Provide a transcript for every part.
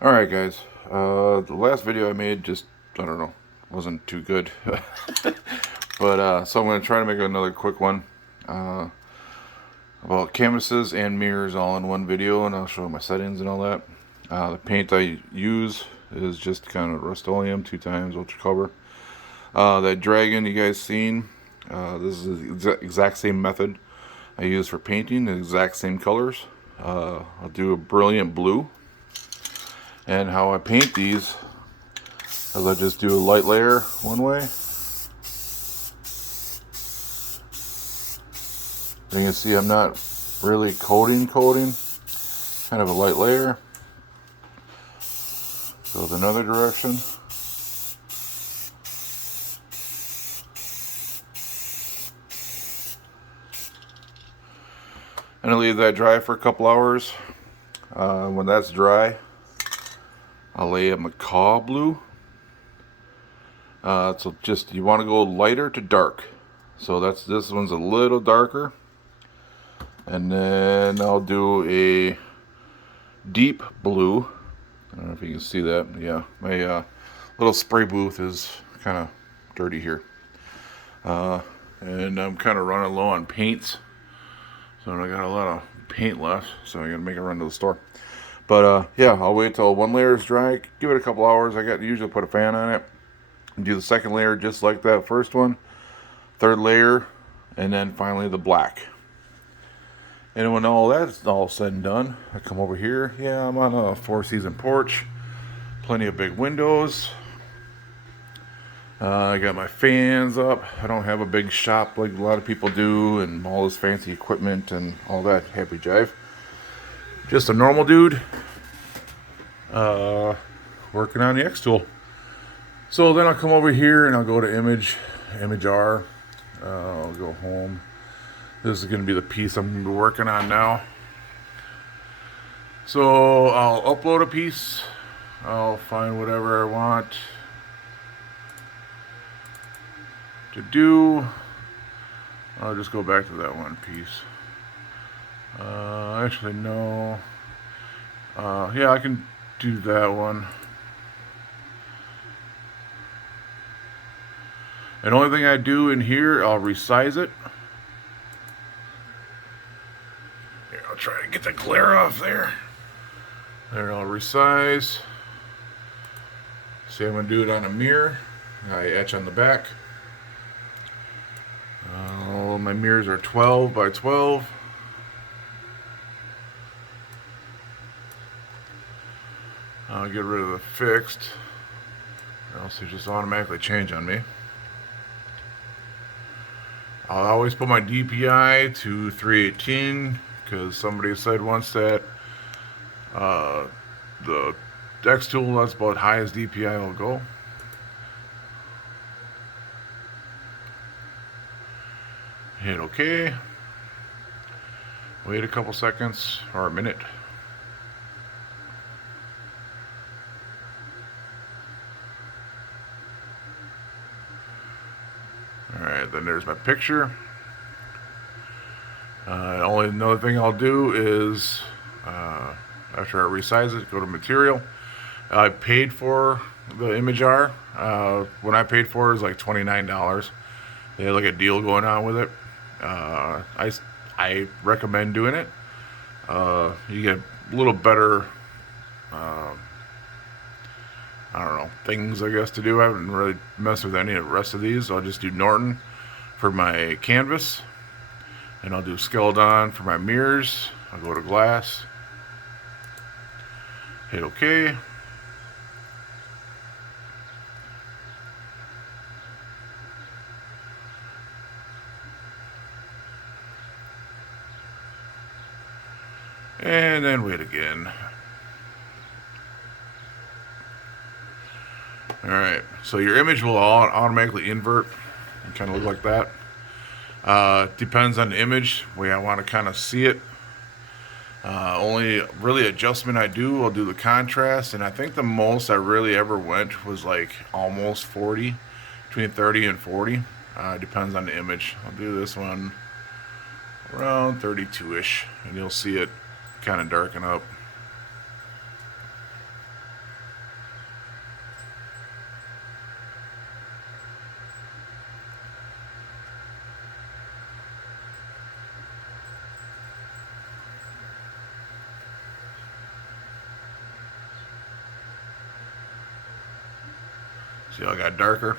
Alright guys, the last video I made just, I don't know, wasn't too good. But so I'm going to try to make another quick one about canvases and mirrors all in one video, and I'll show my settings and all that. The paint I use is just kind of Rust-Oleum 2x Ultra Cover. That dragon you guys seen, this is the exact same method I use for painting, the exact same colors. I'll do a brilliant blue. And how I paint these is I just do a light layer one way. And you can see I'm not really coating, kind of a light layer. Goes another direction. And I leave that dry for a couple hours. When that's dry, I'll lay a macaw blue. So just, you want to go lighter to dark. So this one's a little darker. And then I'll do a deep blue. I don't know if you can see that. Yeah, my little spray booth is kind of dirty here. And I'm kind of running low on paints. So I got a lot of paint left, so I gotta make a run to the store. But yeah, I'll wait till one layer is dry, give it a couple hours. I usually put a fan on it, and do the second layer just like that first one, third layer, and then finally the black. And when all that's all said and done, I come over here. Yeah, I'm on a 4-season porch, plenty of big windows. I got my fans up. I don't have a big shop like a lot of people do, and all this fancy equipment and all that happy jive. Just a normal dude working on the Xtool. So then I'll come over here and I'll go to Image R. I'll go home. This is going to be the piece I'm going to be working on now. So I'll upload a piece. I'll find whatever I want to do. I'll just go back to that one piece. Actually, no. Yeah, I can do that one. And the only thing I do in here, I'll resize it. Here, I'll try to get the glare off there. There, I'll resize. See, I'm going to do it on a mirror. I etch on the back. My mirrors are 12 by 12. I'll get rid of the fixed, or else they just automatically change on me. I'll always put my DPI to 318 because somebody said once that the Xtool, that's about high as DPI will go. Hit OK. Wait a couple seconds or a minute. Alright, then there's my picture. Only another thing I'll do is after I resize it, go to material. I paid for the Image R. When I paid for it, was like $29. They had like a deal going on with it. I recommend doing it. You get a little better, I don't know, things I guess to do. I haven't really messed with any of the rest of these. I'll just do Norton for my canvas, and I'll do Skeldon for my mirrors. I'll go to glass, hit OK. And then wait again. Alright, so your image will automatically invert and kind of look like that. Depends on the image, where I want to kind of see it. Only really adjustment I do, I'll do the contrast, and I think the most I really ever went was like almost 40, between 30 and 40. Depends on the image. I'll do this one around 32-ish, and you'll see it kind of darken up. See how it got darker?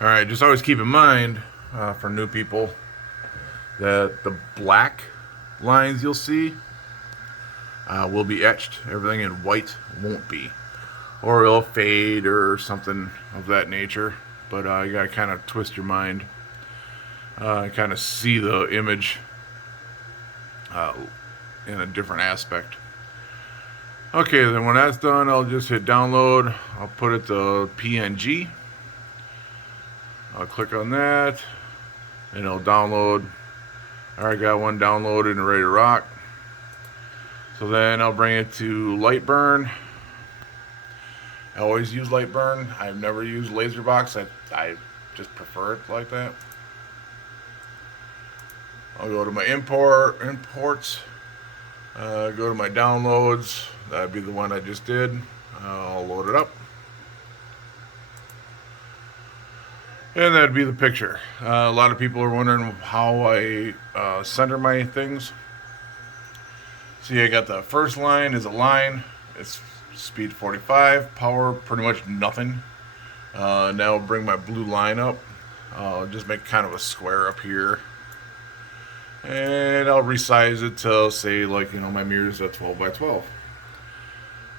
Alright, just always keep in mind, for new people, that the black lines you'll see will be etched. Everything in white won't be. Or it'll fade or something of that nature. But you gotta kind of twist your mind. Kind of see the image in a different aspect. Okay, then when that's done, I'll just hit download. I'll put it to PNG. I'll click on that, and it'll download. Alright, got one downloaded and ready to rock. So then I'll bring it to Lightburn. I always use Lightburn. I've never used Laserbox. I just prefer it like that. I'll go to my imports. Go to my downloads. That'd be the one I just did. I'll load it up. And that'd be the picture. A lot of people are wondering how I center my things. See, I got the first line is a line. It's speed 45, power pretty much nothing. Now I'll bring my blue line up. I'll just make kind of a square up here. And I'll resize it to, say, like, my mirror's at 12 by 12.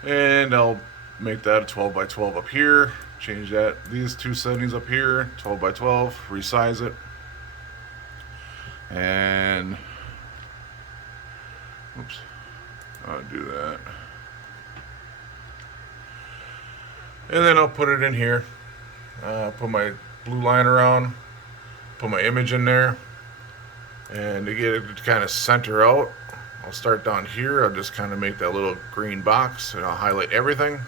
And I'll make that a 12 by 12 up here. Change that, these two settings up here, 12 by 12, resize it. And, oops, I'll do that. And then I'll put it in here. Put my blue line around, put my image in there. And to get it to kind of center out, I'll start down here. I'll just kind of make that little green box, and I'll highlight everything.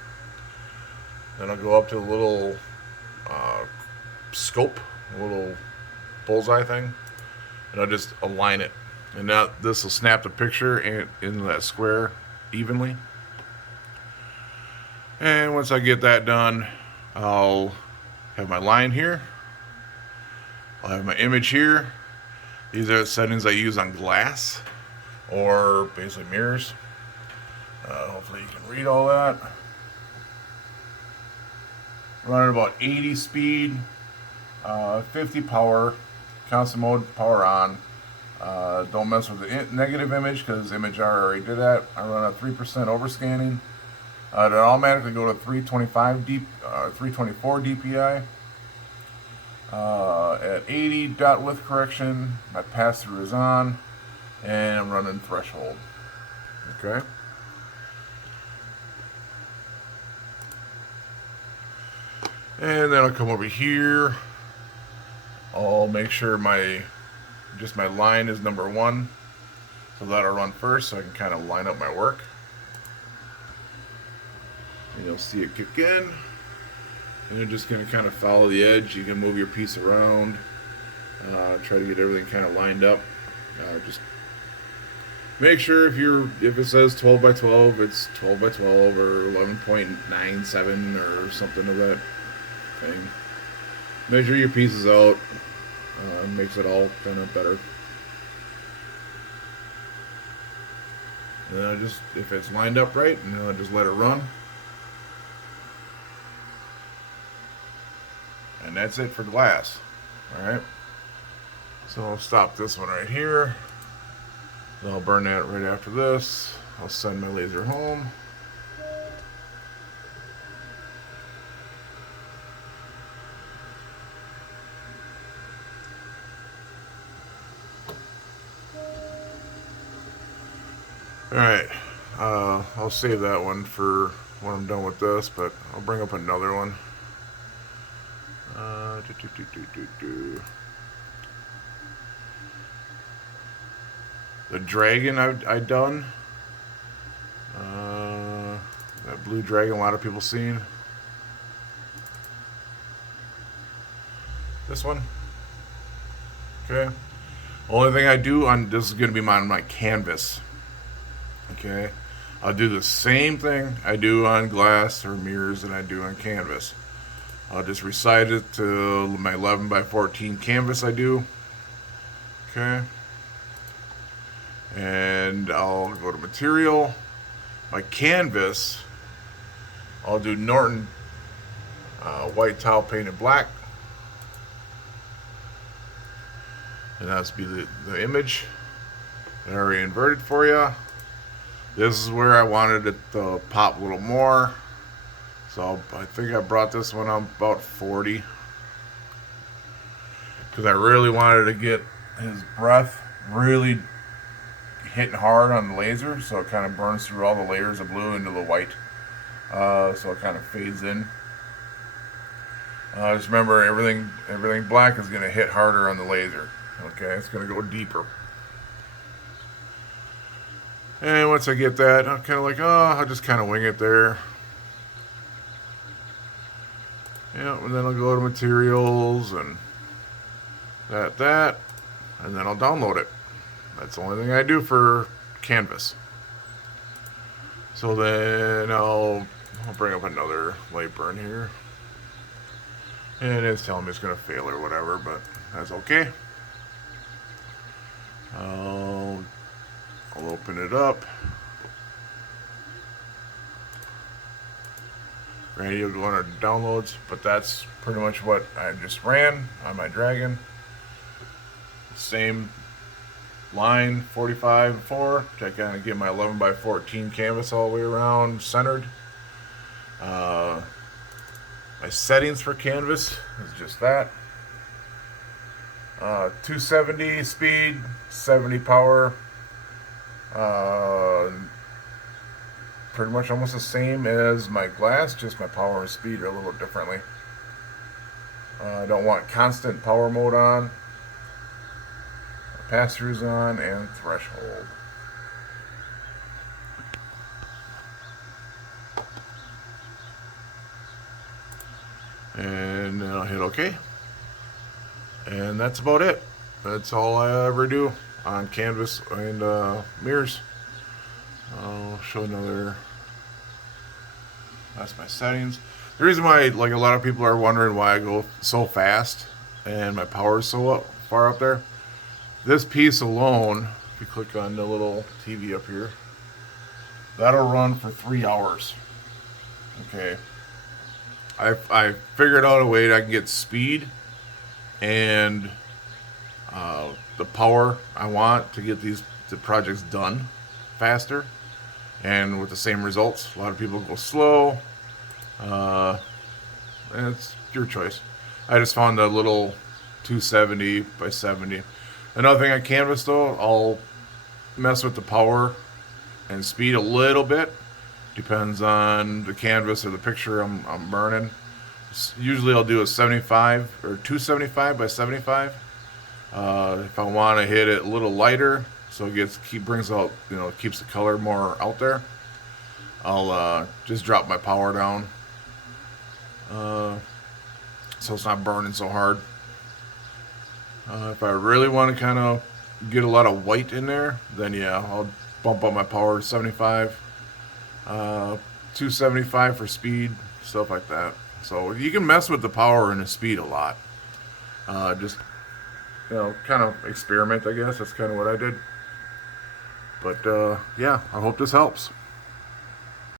Then I'll go up to the little scope, a little bullseye thing, and I'll just align it. And now this will snap the picture into that square evenly. And once I get that done, I'll have my line here. I'll have my image here. These are the settings I use on glass, or basically mirrors. Hopefully you can read all that. Running about 80 speed, 50 power, constant mode, power on. Don't mess with the negative image because ImageR already did that. I run a 3% overscanning. It'll automatically go to 324 DPI. At 80 dot width correction, my pass through is on, and I'm running threshold. Okay. And then I'll come over here. I'll make sure my line is number 1, so that'll run first, so I can kind of line up my work. And you'll see it kick in. And you're just going to kind of follow the edge. You can move your piece around. Try to get everything kind of lined up. Just make sure if it says 12 by 12, it's 12 by 12 or 11.97 or something of that thing. Measure your pieces out. Makes it all kind of better. And then if it's lined up right, and then I'll just let it run. And that's it for glass. Alright. So I'll stop this one right here. Then I'll burn that right after this. I'll send my laser home. Alright. I'll save that one for when I'm done with this, but I'll bring up another one. The dragon I've done. That blue dragon a lot of people seen. This one. Okay. Only thing I do on this is going to be on my canvas. Okay. I'll do the same thing I do on glass or mirrors that I do on canvas. I'll just resize it to my 11 by 14 canvas I do. Okay. And I'll go to material. My canvas, I'll do Norton white tile painted black. And that's be the image. I already inverted for you. This is where I wanted it to pop a little more. So I think I brought this one up about 40. Because I really wanted to get his breath really hitting hard on the laser. So it kind of burns through all the layers of blue into the white. So it kind of fades in. Just remember, everything black is going to hit harder on the laser. Okay, it's going to go deeper. And once I get that, I'm kind of like, I'll just kind of wing it there. Yeah, and then I'll go to materials and that, and then I'll download it. That's the only thing I do for Canvas. So then I'll bring up another light burn here. And it's telling me it's going to fail or whatever, but that's okay. I'll open it up. Granted, you'll go under downloads, but that's pretty much what I just ran on my Dragon. Same line, 45-4. I kind of get my 11x14 canvas all the way around, centered. My settings for canvas is just that. 270 speed, 70 power. Pretty much almost the same as my glass, just my power and speed are a little differently. I don't want constant power mode on, pass-throughs on, and threshold. And then I'll hit OK. And that's about it. That's all I ever do on canvas and mirrors. I'll show another. That's my settings. The reason why, like, a lot of people are wondering why I go so fast and my power is so far up there. This piece alone, if you click on the little TV up here, that'll run for 3 hours. Okay. I figured out a way that I can get speed and the power I want to get the projects done faster and with the same results. A lot of people go slow, and it's your choice. I just found a little 270 by 70. Another thing on Canvas though, I'll mess with the power and speed a little bit. Depends on the canvas or the picture I'm burning. Usually I'll do a 75 or 275 by 75. If I want to hit it a little lighter, so it brings out, keeps the color more out there, I'll just drop my power down, so it's not burning so hard. If I really want to kind of get a lot of white in there, then yeah, I'll bump up my power to 75. 275 for speed, stuff like that. So you can mess with the power and the speed a lot. Just kind of experiment, I guess. That's kind of what I did. But yeah, I hope this helps.